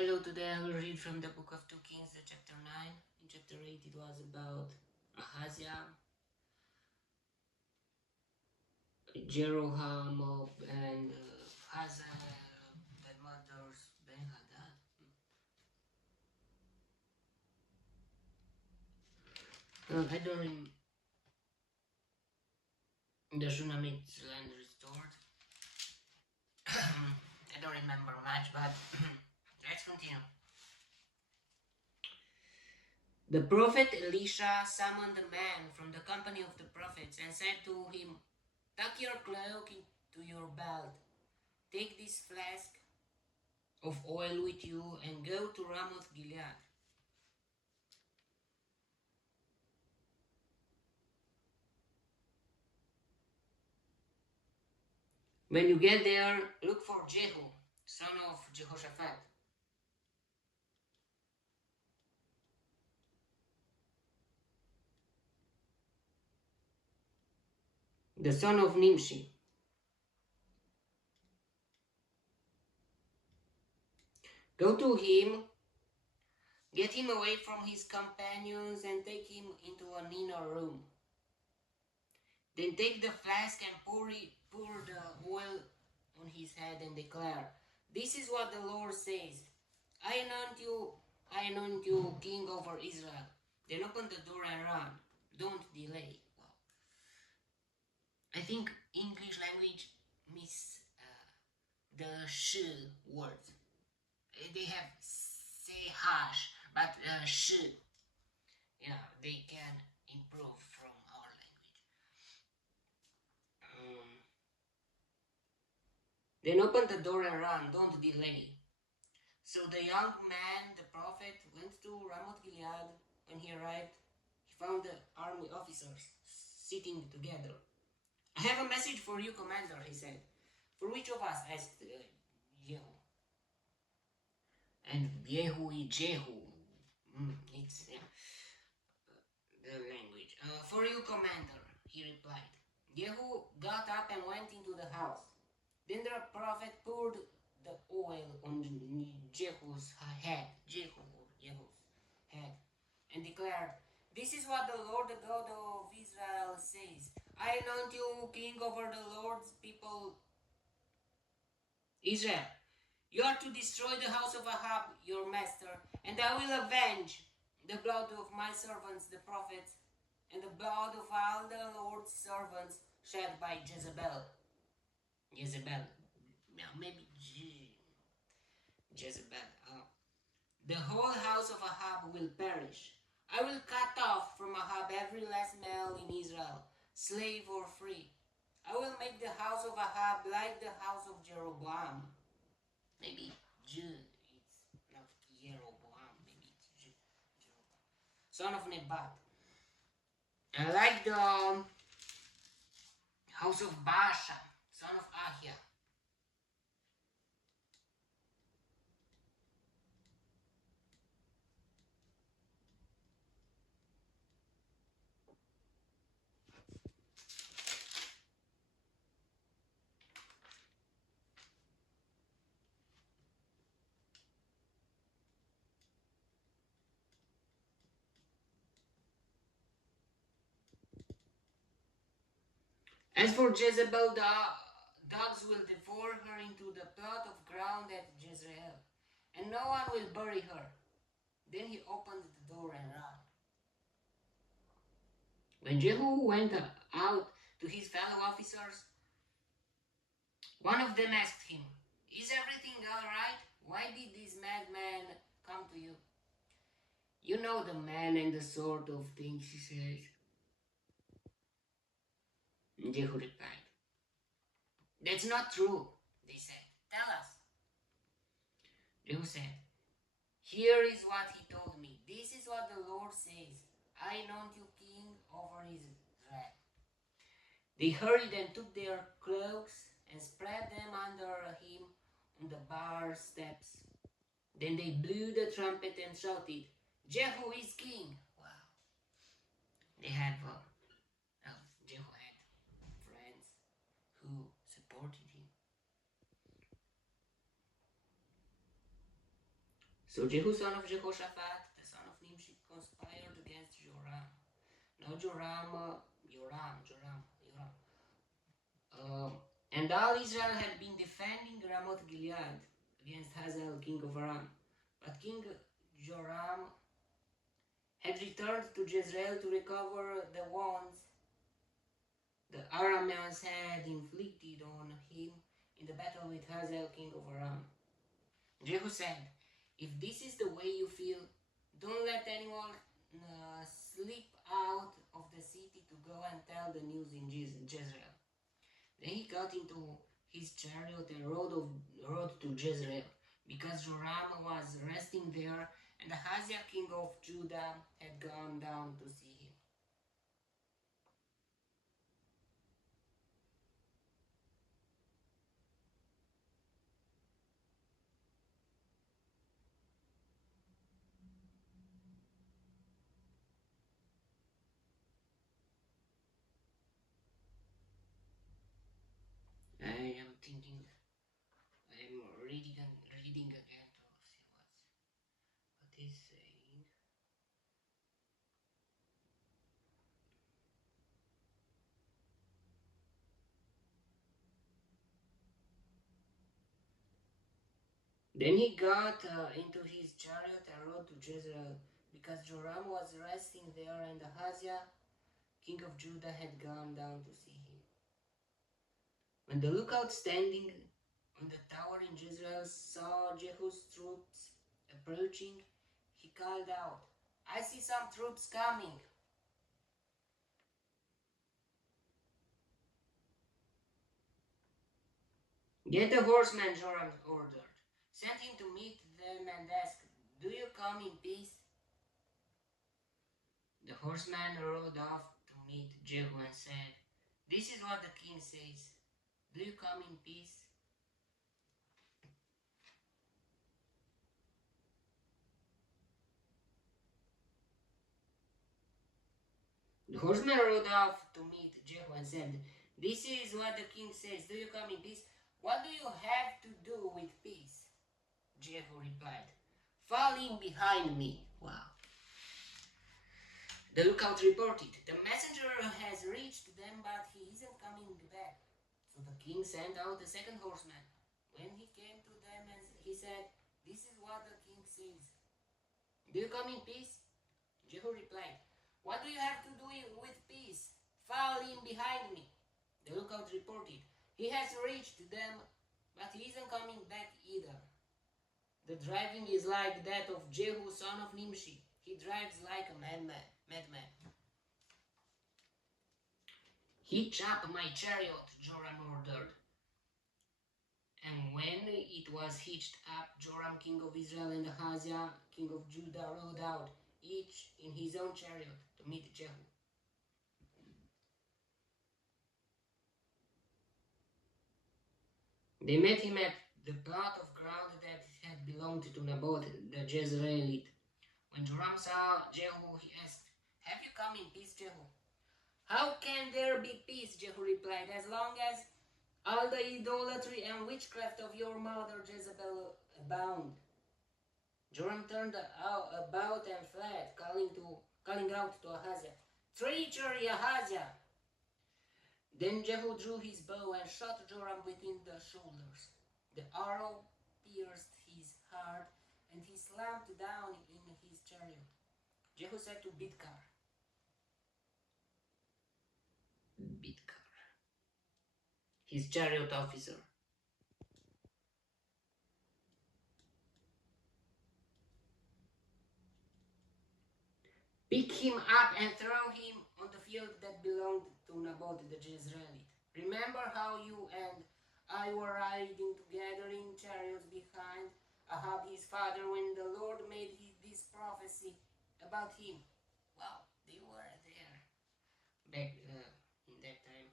Hello, today I will read from the book of 2 Kings, the chapter 9. In chapter 8 it was about Ahaziah, Jeroham, and Hazael, their mother's Ben-Hadad. I don't remember. The Shunammite land restored. I don't remember much, but let's continue. The prophet Elisha summoned a man from the company of the prophets and said to him, "Tuck your cloak into your belt. Take this flask of oil with you and go to Ramoth Gilead. When you get there, look for Jehu, son of Jehoshaphat, the son of Nimshi. Go to him, get him away from his companions, and take him into an inner room. Then take the flask and pour the oil on his head and declare, 'This is what the Lord says. I anoint you king over Israel.' Then open the door and run. Don't delay." Wow. I think English language miss the sh word. They have say hash, but sh. Yeah, they can improve from our language. Then open the door and run. Don't delay. So the young man, the prophet, went to Ramoth Gilead. When he arrived, he found the army officers sitting together. "I have a message for you, commander," he said. "For which of us?" asked Jehu. And Jehu is Jehu. It's the language. "For you, commander," he replied. Jehu got up and went into the house. Then the prophet poured the oil on Jehu's head, and declared, "This is what the Lord, the God of Israel, says. I anoint you king over the Lord's people, Israel. You are to destroy the house of Ahab, your master, and I will avenge the blood of my servants, the prophets, and the blood of all the Lord's servants shed by Jezebel." Maybe Jezebel. "The whole house of Ahab will perish. I will cut off from Ahab every last male in Israel, slave or free. I will make the house of Ahab like the house of Jeroboam." Maybe it's not Jeroboam, maybe it's Jeroboam, son of Nebat. I like the house of Baasha, son of Ahia. As for Jezebel, the dogs will devour her into the plot of ground at Jezreel, and no one will bury her. Then he opened the door and ran. When Jehu went out to his fellow officers, one of them asked him, "Is everything all right? Why did this madman come to you?" "You know the man and the sort of things he says," Jehu replied. "That's not true," they said. "Tell us." Jehu said, "Here is what he told me. This is what the Lord says. I anoint you king over Israel." They hurried and took their cloaks and spread them under him on the bar steps. Then they blew the trumpet and shouted, "Jehu is king." Wow. They had Jehu had friends who supported him. So Jehu son of Jehoshaphat, the son of Nimshi, conspired against Joram. Now Joram. And all Israel had been defending Ramoth Gilead against Hazael, king of Aram. But King Joram had returned to Jezreel to recover the wounds the Arameans had inflicted on him in the battle with Hazael, king of Aram. Jehu said, "If this is the way you feel, don't let anyone slip out of the city to go and tell the news in Jezreel." Then he got into his chariot and rode to Jezreel, because Joram was resting there, and Ahaziah, king of Judah, had gone down to see him. I am thinking, I'm reading again to see what he's saying. Then he got into his chariot and rode to Jezreel, because Joram was resting there, and Ahaziah, king of Judah, had gone down to see him. When the lookout standing on the tower in Jezreel saw Jehu's troops approaching, he called out, "I see some troops coming." "Get a horseman," Joram ordered. "Send him to meet them and ask, 'Do you come in peace?'" The horseman rode off to meet Jehu and said, "This is what the king says. Do you come in peace?" The horseman rode off to meet Jehu and said, "This is what the king says. Do you come in peace?" "What do you have to do with peace?" Jehu replied, "Fall in behind me." Wow. The lookout reported, "The messenger has reached them, but he isn't coming back." So the king sent out the second horseman. When he came to them, and he said, "This is what the king says. Do you come in peace?" Jehu replied, "What do you have to do with peace? Fall in behind me." The lookout reported, "He has reached them, but he isn't coming back either." The driving is like that of Jehu, son of Nimshi. He drives like a madman. "Hitch up my chariot," Joram ordered. And when it was hitched up, Joram, king of Israel, and Ahaziah, king of Judah, rode out, each in his own chariot, to meet Jehu. They met him at the plot of ground that had belonged to Naboth the Jezreelite. When Joram saw Jehu, he asked, "Have you come in peace, Jehu?" "How can there be peace," Jehu replied, "as long as all the idolatry and witchcraft of your mother Jezebel abound?" Joram turned about and fled, calling out to Ahaziah, "Treachery, Ahaziah!" Then Jehu drew his bow and shot Joram between the shoulders. The arrow pierced his heart, and he slumped down in his chariot. Jehu said to Bidkar, his chariot officer, "Pick him up and throw him on the field that belonged to Naboth the Jezreelite. Remember how you and I were riding together in chariots behind Ahab his father when the Lord made this prophecy about him." Wow, they were there back in that time.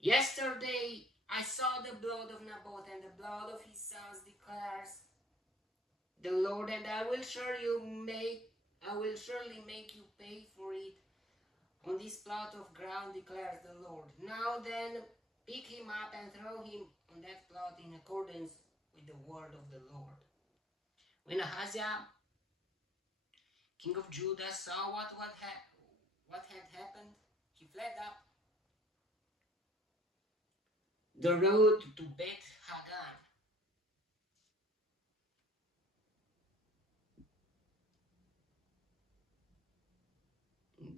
"Yesterday I saw the blood of Naboth and the blood of his sons, declares the Lord, and I will surely make you pay for it on this plot of ground, declares the Lord. Now then, pick him up and throw him on that plot in accordance with the word of the Lord." When Ahaziah, king of Judah, saw what had happened, he fled up the road to Beth Hagan.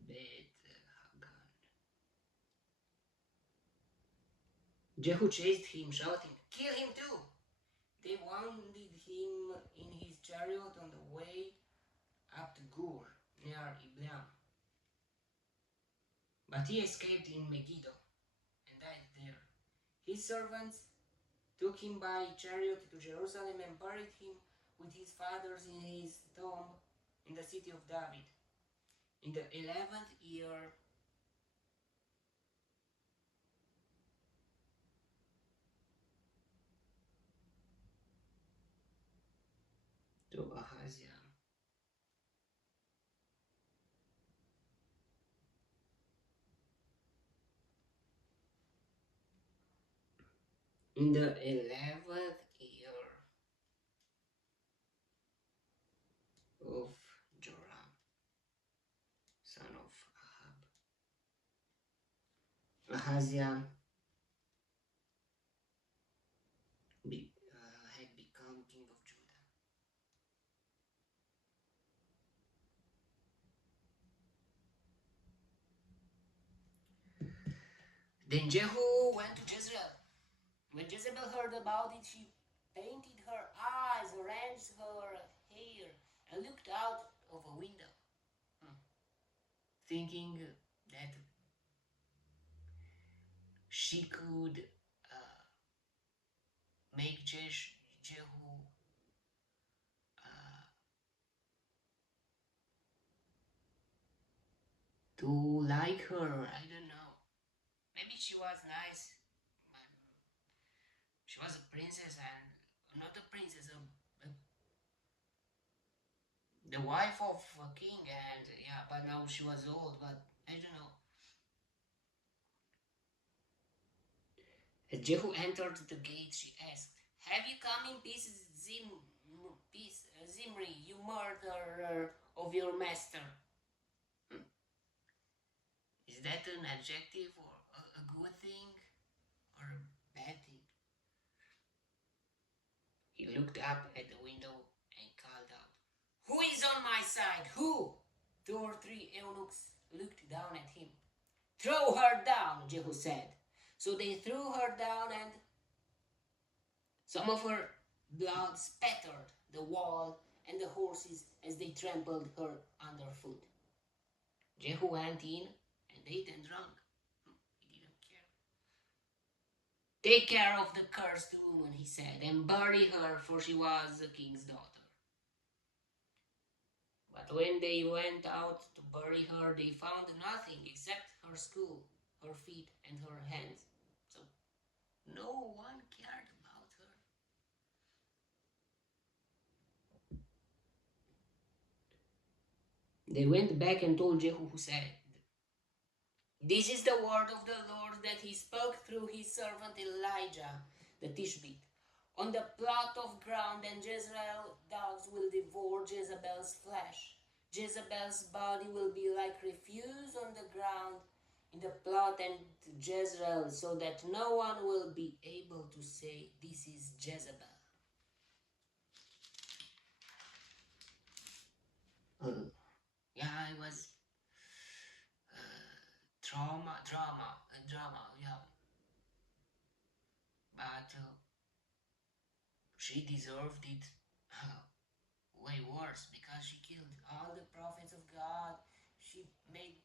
Beth Hagan. Jehu chased him, shouting, "Kill him too!" They wounded him in his chariot on the way up to Gur, near Ibleam. But he escaped in Megiddo and died there. His servants took him by chariot to Jerusalem and buried him with his fathers in his tomb in the city of David. In the 11th year to Ahaziah. In the 11th year of Joram, son of Ahab, Ahaziah had become king of Judah. Then Jehu went to Jezreel. When Jezebel heard about it, she painted her eyes, arranged her hair, and looked out of a window, thinking that she could make Jehu to like her. I don't know. Maybe she was nice. She was a princess, and not a princess, the wife of a king, and yeah, but now she was old, but I don't know. As Jehu entered the gate, she asked, "Have you come in peace, Zimri, you murderer of your master?" Is that an adjective or a good thing or a bad thing? He looked up at the window and called out, "Who is on my side? Who?" 2 or 3 eunuchs looked down at him. "Throw her down," Jehu said. So they threw her down, and some of her blood spattered the wall and the horses as they trampled her underfoot. Jehu went in and ate and drank. He didn't care. "Take care of the cursed woman," he said, "and bury her, for she was the king's daughter." But when they went out to bury her, they found nothing except her skull, her feet, and her hands. So no one cared about her. They went back and told Jehu, who said, "This is the word of the Lord that he spoke through his servant Elijah the Tishbite. On the plot of ground, and Jezreel dogs will devour Jezebel's flesh. Jezebel's body will be like refuse on the ground in the plot and Jezreel, so that no one will be able to say, 'This is Jezebel.'" Yeah, it was drama, yeah. But she deserved it way worse, because she killed all the prophets of God. She made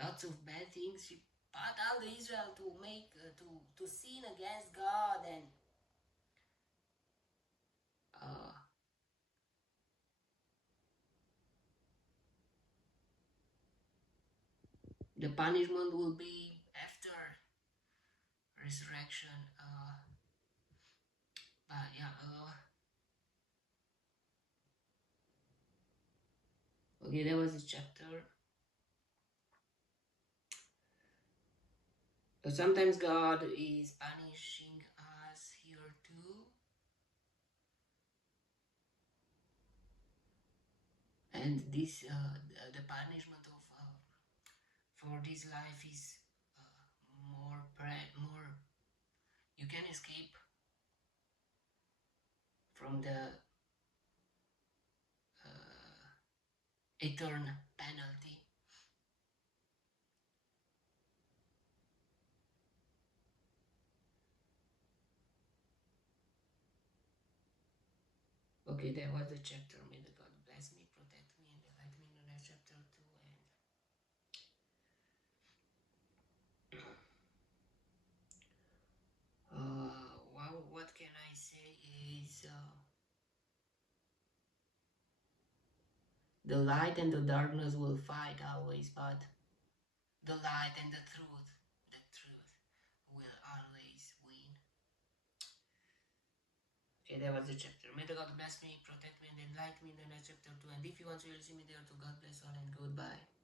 lots of bad things. She brought all the Israel to make to sin against God, and uh, the punishment will be after resurrection. But yeah. Okay, that was the chapter. Sometimes God is punishing us here too. and this the punishment of for this life is more. You can escape from the eternal penalty. Okay, that was the chapter. May the God bless me, protect me, and delight me in the next chapter too. And well, what can I say is the light and the darkness will fight always, but the light and the truth will always win. Okay, that was the chapter. May the God bless me, protect me, and enlighten me in the next chapter too. And if you want to, you'll see me there too. God bless all and goodbye.